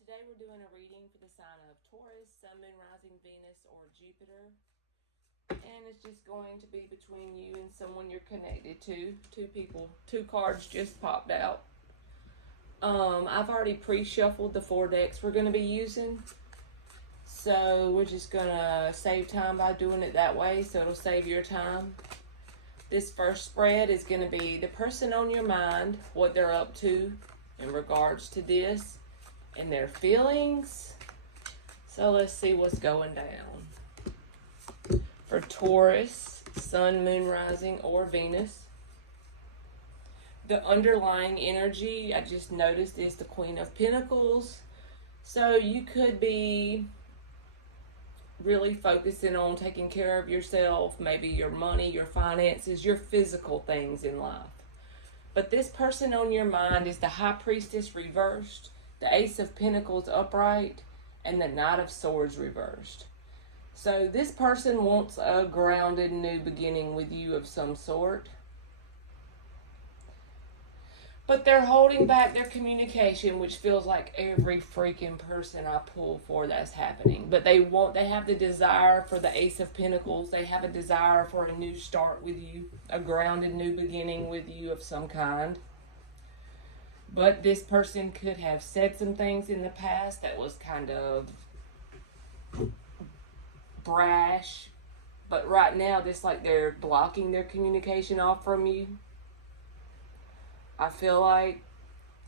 Today we're doing a reading for the sign of Taurus, Sun, Moon, Rising, Venus, or Jupiter. And it's just going to be between you and someone you're connected to. Two people. Two cards just popped out. I've already pre-shuffled the 4 decks we're going to be using. So we're just going to save time by doing it that way, so it'll save your time. This first spread is going to be the person on your mind, what they're up to in regards to this, and their feelings. So let's see what's going down. For Taurus, Sun, Moon, Rising, or Venus, the underlying energy I just noticed is the Queen of Pentacles. So you could be really focusing on taking care of yourself, maybe your money, your finances, your physical things in life. But this person on your mind is the High Priestess reversed, the Ace of Pentacles upright, and the Knight of Swords reversed. So this person wants a grounded new beginning with you of some sort. But they're holding back their communication, which feels like every freaking person I pull for that's happening. But they have the desire for the Ace of Pentacles. They have a desire for a new start with you, a grounded new beginning with you of some kind. But this person could have said some things in the past that was kind of brash. But right now, it's like they're blocking their communication off from you. I feel like,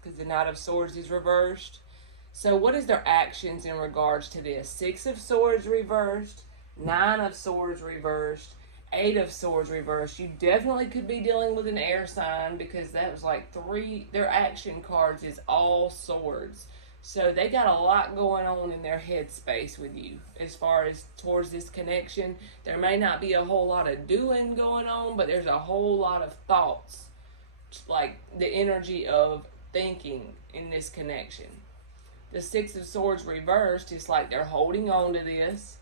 because the Knight of Swords is reversed. So what is their actions in regards to this? 6 of Swords reversed, 9 of Swords reversed, 8 of Swords reversed. You definitely could be dealing with an air sign, because that was like 3, their action cards is all swords. So they got a lot going on in their headspace with you as far as towards this connection. There may not be a whole lot of doing going on, but there's a whole lot of thoughts. Like the energy of thinking in this connection. The 6 of Swords reversed is like they're holding on to this.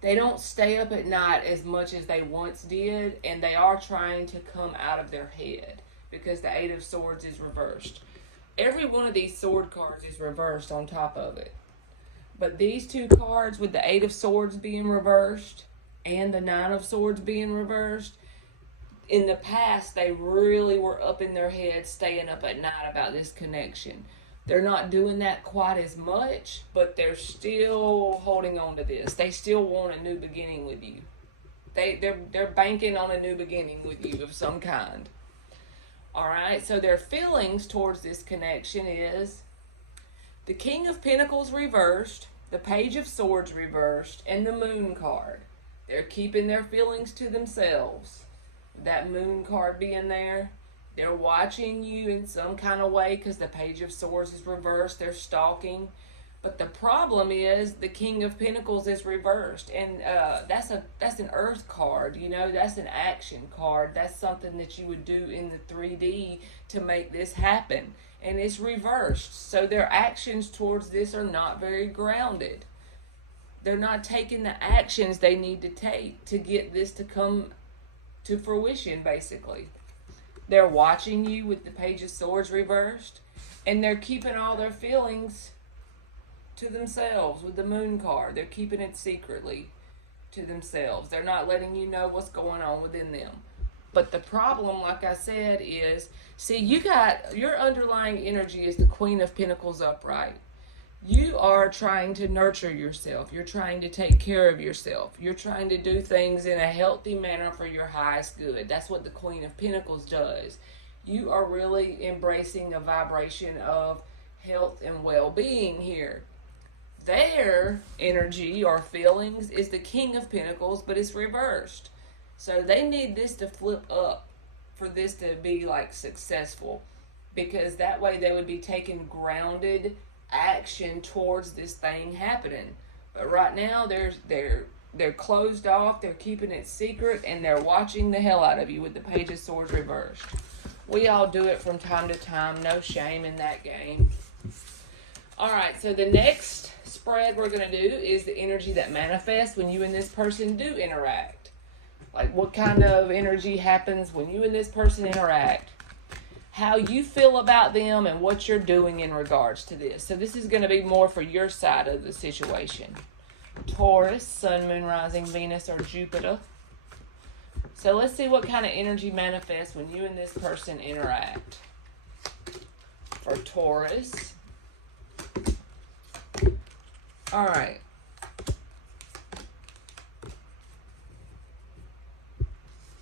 They don't stay up at night as much as they once did, and they are trying to come out of their head because the 8 of Swords is reversed. Every one of these sword cards is reversed on top of it. But these 2 cards with the 8 of Swords being reversed and the 9 of Swords being reversed, in the past, they really were up in their heads, staying up at night about this connection. They're not doing that quite as much, but they're still holding on to this. They still want a new beginning with you. They're banking on a new beginning with you of some kind. All right, so their feelings towards this connection is the King of Pentacles reversed, the Page of Swords reversed, and the Moon card. They're keeping their feelings to themselves. That Moon card being there, they're watching you in some kind of way because the Page of Swords is reversed. They're stalking. But the problem is the King of Pentacles is reversed. And that's an Earth card, you know. That's an action card. That's something that you would do in the 3D to make this happen. And it's reversed. So their actions towards this are not very grounded. They're not taking the actions they need to take to get this to come to fruition, basically. They're watching you with the Page of Swords reversed, and they're keeping all their feelings to themselves with the Moon card. They're keeping it secretly to themselves. They're not letting you know what's going on within them. But the problem, like I said, is, see, you got your underlying energy is the Queen of Pentacles upright. You are trying to nurture yourself. You're trying to take care of yourself. You're trying to do things in a healthy manner for your highest good. That's what the Queen of Pentacles does. You are really embracing a vibration of health and well-being here. Their energy or feelings is the King of Pentacles, but it's reversed. So they need this to flip up for this to be like successful, because that way they would be taking grounded action towards this thing happening. But right now they're closed off, they're keeping it secret, and they're watching the hell out of you with the Page of Swords reversed. We all do it from time to time, no shame in that game. Alright, so the next spread we're going to do is the energy that manifests when you and this person do interact. Like what kind of energy happens when you and this person interact. how you feel about them and what you're doing in regards to this. So this is going to be more for your side of the situation. Taurus, Sun, Moon, Rising, Venus, or Jupiter. So let's see what kind of energy manifests when you and this person interact. For Taurus. All right.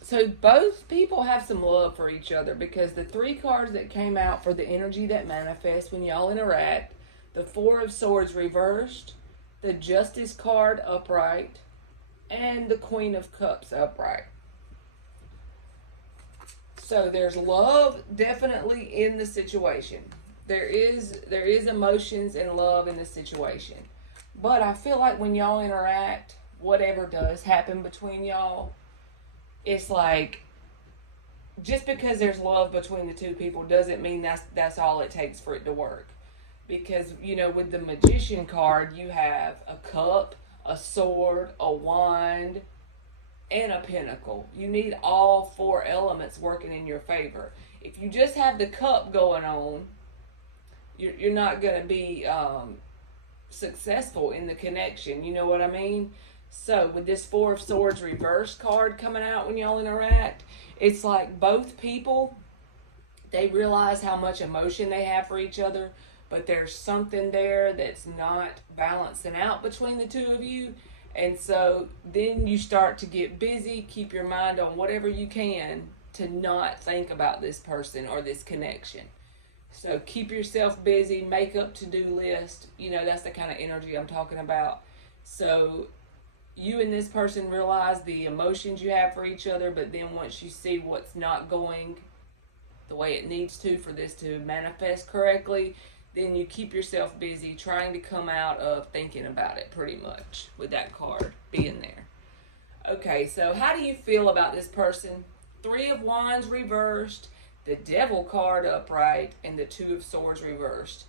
So both people have some love for each other, because the 3 cards that came out for the energy that manifests when y'all interact, the 4 of Swords reversed, the Justice card upright, and the Queen of Cups upright. So there's love definitely in the situation. There is emotions and love in the situation. But I feel like when y'all interact, whatever does happen between y'all, it's like, just because there's love between the 2 people doesn't mean that's all it takes for it to work. Because, you know, with the Magician card, you have a cup, a sword, a wand, and a pentacle. You need all 4 elements working in your favor. If you just have the cup going on, you're not going to be successful in the connection. You know what I mean? So with this 4 of Swords reverse card coming out when y'all interact, it's like both people, they realize how much emotion they have for each other, but there's something there that's not balancing out between the 2 of you. And so then you start to get busy, keep your mind on whatever you can to not think about this person or this connection. So keep yourself busy, make up to-do list. You know, that's the kind of energy I'm talking about. So you and this person realize the emotions you have for each other, but then once you see what's not going the way it needs to for this to manifest correctly, then you keep yourself busy trying to come out of thinking about it, pretty much, with that card being there. Okay, so how do you feel about this person? 3 of Wands reversed, the Devil card upright, and the 2 of Swords reversed.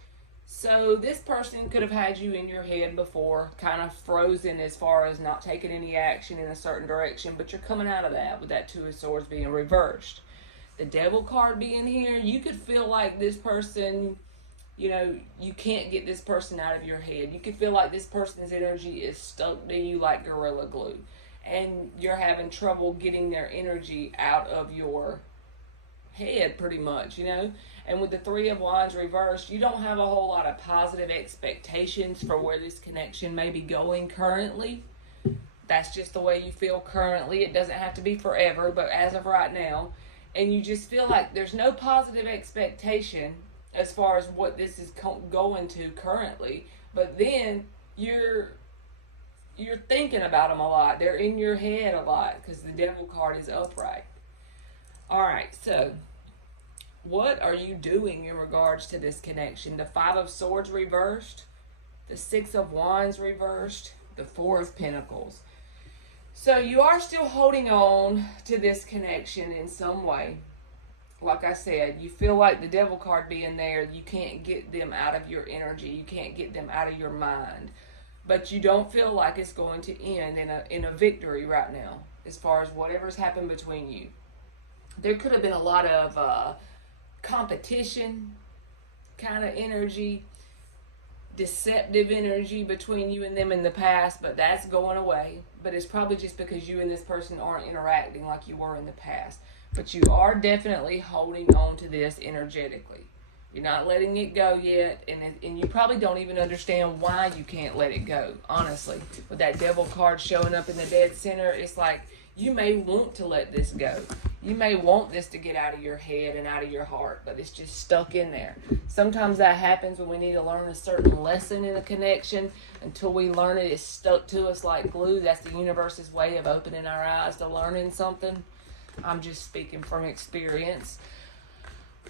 So this person could have had you in your head before, kind of frozen as far as not taking any action in a certain direction, but you're coming out of that with that 2 of Swords being reversed. The Devil card being here, you could feel like this person, you know, you can't get this person out of your head. You could feel like this person's energy is stuck to you like Gorilla Glue, and you're having trouble getting their energy out of your head, pretty much, you know. And with the 3 of Wands reversed, you don't have a whole lot of positive expectations for where this connection may be going currently. That's just the way you feel currently. It doesn't have to be forever, but as of right now. And you just feel like there's no positive expectation as far as what this is going to currently. But then you're thinking about them a lot. They're in your head a lot because the Devil card is upright. All right, so what are you doing in regards to this connection? The 5 of Swords reversed, the 6 of Wands reversed, the 4 of Pentacles. So you are still holding on to this connection in some way. Like I said, you feel like the Devil card being there, you can't get them out of your energy. You can't get them out of your mind. But you don't feel like it's going to end in a victory right now as far as whatever's happened between you. There could have been a lot of competition kind of energy, deceptive energy between you and them in the past, but that's going away. But it's probably just because you and this person aren't interacting like you were in the past. But you are definitely holding on to this energetically. You're not letting it go yet, and you probably don't even understand why you can't let it go, honestly. With that Devil card showing up in the dead center, it's like you may want to let this go. You may want this to get out of your head and out of your heart, but it's just stuck in there. Sometimes that happens when we need to learn a certain lesson in a connection. Until we learn it, it's stuck to us like glue. That's the universe's way of opening our eyes to learning something. I'm just speaking from experience.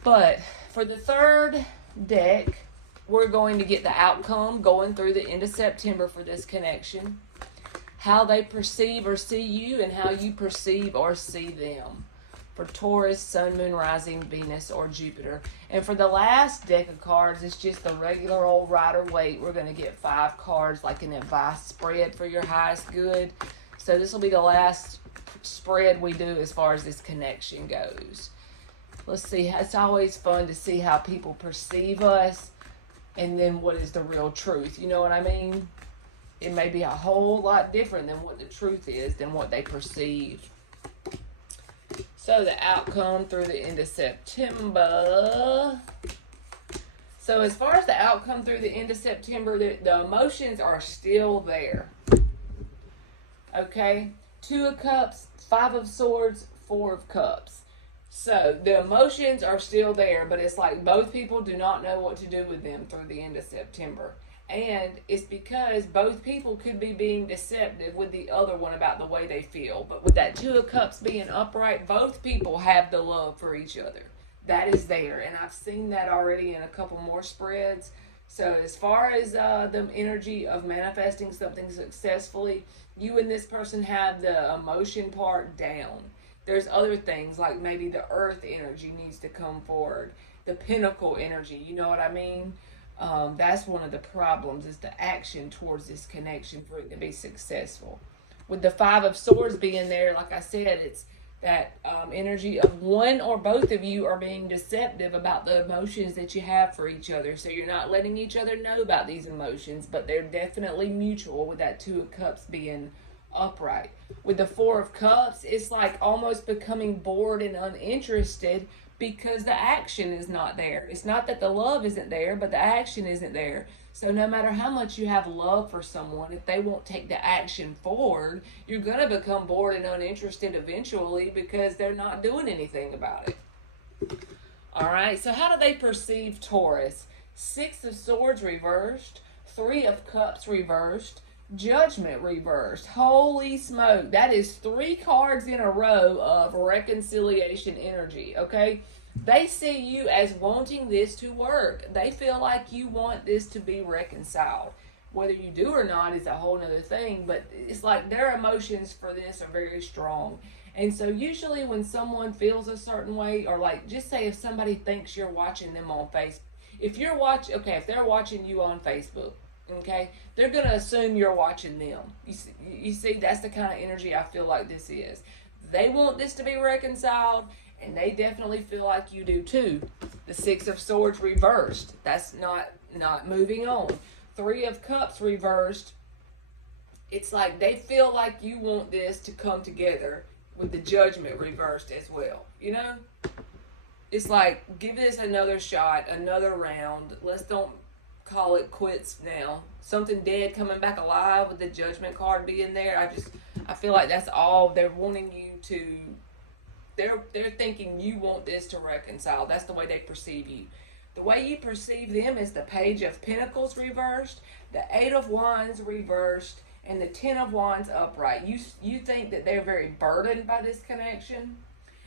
But for the third deck, we're going to get the outcome going through the end of September for this connection. How they perceive or see you and how you perceive or see them. For Taurus, Sun, Moon, Rising, Venus, or Jupiter. And for the last deck of cards, it's just the regular old Rider-Waite. We're going to get 5 cards like an advice spread for your highest good. So this will be the last spread we do as far as this connection goes. Let's see. It's always fun to see how people perceive us and then what is the real truth. You know what I mean? It may be a whole lot different than what the truth is, than what they perceive. So the outcome through the end of September. So as far as the outcome through the end of September, the emotions are still there. Okay? 2 of Cups, 5 of Swords, 4 of Cups. So the emotions are still there, but it's like both people do not know what to do with them through the end of September. And it's because both people could be being deceptive with the other one about the way they feel. But with that 2 of Cups being upright, both people have the love for each other. That is there. And I've seen that already in a couple more spreads. So as far as the energy of manifesting something successfully, you and this person have the emotion part down. There's other things like maybe the earth energy needs to come forward. The pinnacle energy, you know what I mean? That's one of the problems, is the action towards this connection for it to be successful. With the 5 of Swords being there, like I said, it's that energy of one or both of you are being deceptive about the emotions that you have for each other. So you're not letting each other know about these emotions, but they're definitely mutual with that 2 of Cups being upright. With the 4 of Cups, it's like almost becoming bored and uninterested because the action is not there. It's not that the love isn't there, but the action isn't there. So no matter how much you have love for someone, if they won't take the action forward, you're going to become bored and uninterested eventually because they're not doing anything about it. All right, so how do they perceive Taurus? 6 of Swords reversed, 3 of Cups reversed, Judgment reversed. Holy smoke. That is 3 cards in a row of reconciliation energy, okay? They see you as wanting this to work. They feel like you want this to be reconciled. Whether you do or not is a whole nother thing, but it's like their emotions for this are very strong. And so usually when someone feels a certain way, or like just say if somebody thinks you're watching them on Facebook, if they're watching you on Facebook, okay, they're going to assume you're watching them. You see, that's the kind of energy I feel like this is. They want this to be reconciled, and they definitely feel like you do too. The 6 of Swords reversed. That's not moving on. 3 of Cups reversed. It's like they feel like you want this to come together, with the Judgment reversed as well. You know? It's like, give this another shot, another round. Let's don't call it quits now. Something dead coming back alive with the Judgment card being there. I feel like that's all they're wanting you to. They're thinking you want this to reconcile. That's the way they perceive you. The way you perceive them is the Page of Pentacles reversed, the 8 of Wands reversed, and the 10 of Wands upright. You think that they're very burdened by this connection,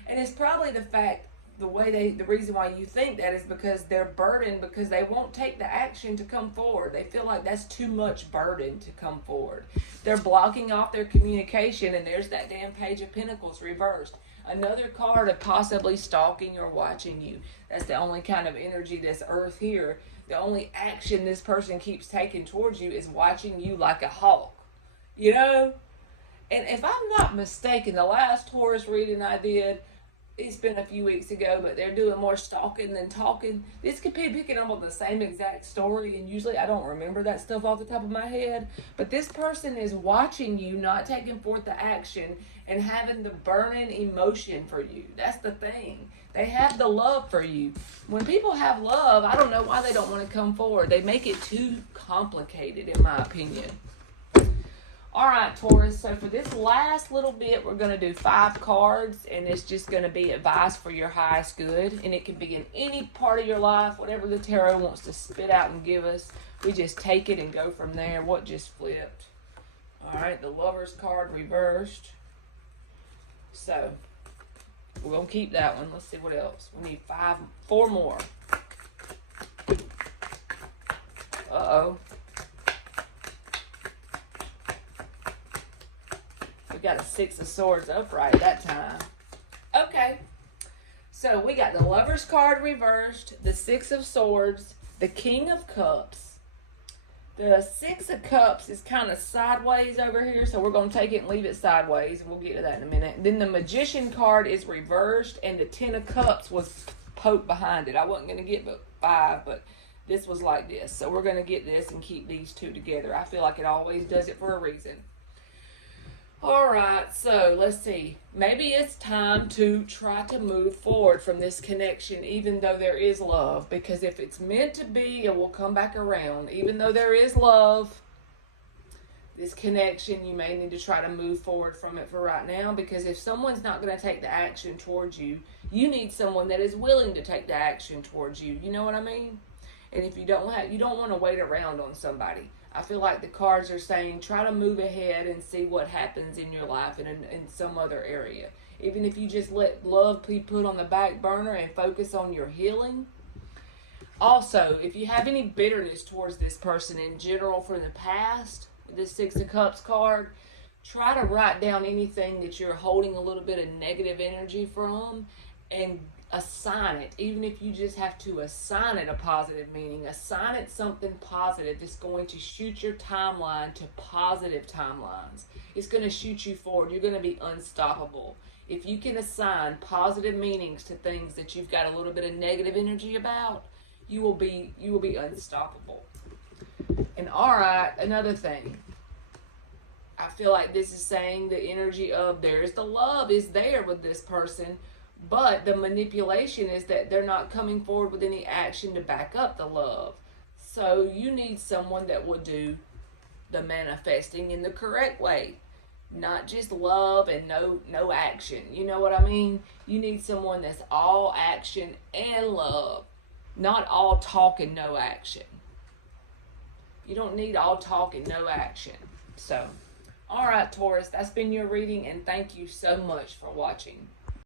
and it's probably the reason why you think that is because they're burdened, because they won't take the action to come forward. They feel like that's too much burden to come forward. They're blocking off their communication, and there's that damn Page of Pentacles reversed. Another card of possibly stalking or watching you. That's the only kind of energy that's earth here. The only action this person keeps taking towards you is watching you like a hawk. You know? And if I'm not mistaken, the last Taurus reading I did, it's been a few weeks ago, but they're doing more stalking than talking. This could be picking up on the same exact story, and usually I don't remember that stuff off the top of my head. But this person is watching you, not taking forth the action, and having the burning emotion for you. That's the thing. They have the love for you. When people have love, I don't know why they don't want to come forward. They make it too complicated, in my opinion. All right, Taurus, so for this last little bit, we're going to do 5 cards, and it's just going to be advice for your highest good, and it can be in any part of your life, whatever the tarot wants to spit out and give us. We just take it and go from there. What just flipped? All right, the Lover's card reversed. So, we're going to keep that one. Let's see what else. We need 4 more. Uh-oh. We got a 6 of Swords upright that time. Okay. So, we got the Lover's card reversed, the 6 of Swords, the King of Cups, The Six of Cups is kind of sideways over here, so we're going to take it and leave it sideways, and we'll get to that in a minute. Then the Magician card is reversed, and the Ten of Cups was poked behind it. I wasn't going to get but 5, but this was like this. So we're going to get this and keep these two together. I feel like it always does it for a reason. All right, so let's see. Maybe it's time to try to move forward from this connection, even though there is love. Because if it's meant to be, it will come back around. Even though there is love, this connection, you may need to try to move forward from it for right now. Because if someone's not going to take the action towards you, you need someone that is willing to take the action towards you. You know what I mean? And if you don't want to wait around on somebody. I feel like the cards are saying try to move ahead and see what happens in your life in some other area. Even if you just let love be put on the back burner and focus on your healing. Also, if you have any bitterness towards this person in general from the past, this Six of Cups card, try to write down anything that you're holding a little bit of negative energy from and assign it. Even if you just have to assign it a positive meaning, assign it something positive that's going to shoot your timeline to positive timelines. It's going to shoot you forward. You're going to be unstoppable. If you can assign positive meanings to things that you've got a little bit of negative energy about, you will be unstoppable. And all right, another thing. I feel like this is saying the energy of there's the love is there with this person, but the manipulation is that they're not coming forward with any action to back up the love. So you need someone that will do the manifesting in the correct way. Not just love and no action. You know what I mean? You need someone that's all action and love. Not all talk and no action. You don't need all talk and no action. So, all right, Taurus, that's been your reading, and thank you so much for watching.